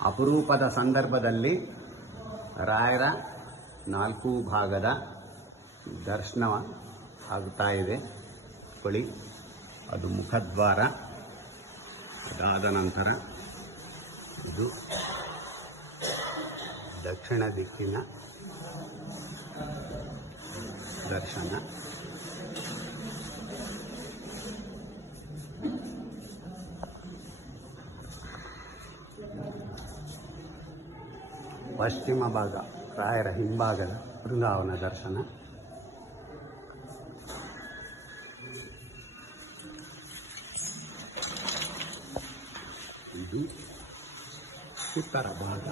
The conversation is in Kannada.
ಅಪರೂಪದ ಸಂದರ್ಭದಲ್ಲಿ ರಾಯರ ನಾಲ್ಕು ಭಾಗದ ದರ್ಶನ ಆಗ್ತಾ ಇದೆ. ಕೊಳಿ ಅದು ಮುಖದ್ವಾರ. ಅದಾದ ನಂತರ ಇದು ದಕ್ಷಿಣ ದಿಕ್ಕಿನ ದರ್ಶನ. ಪಶ್ಚಿಮ ಭಾಗ ರಾಯರ ಹಿಂಭಾಗದ ಬೃಂದಾವನ ದರ್ಶನ. ಇದು ಉತ್ತರ ಭಾಗ.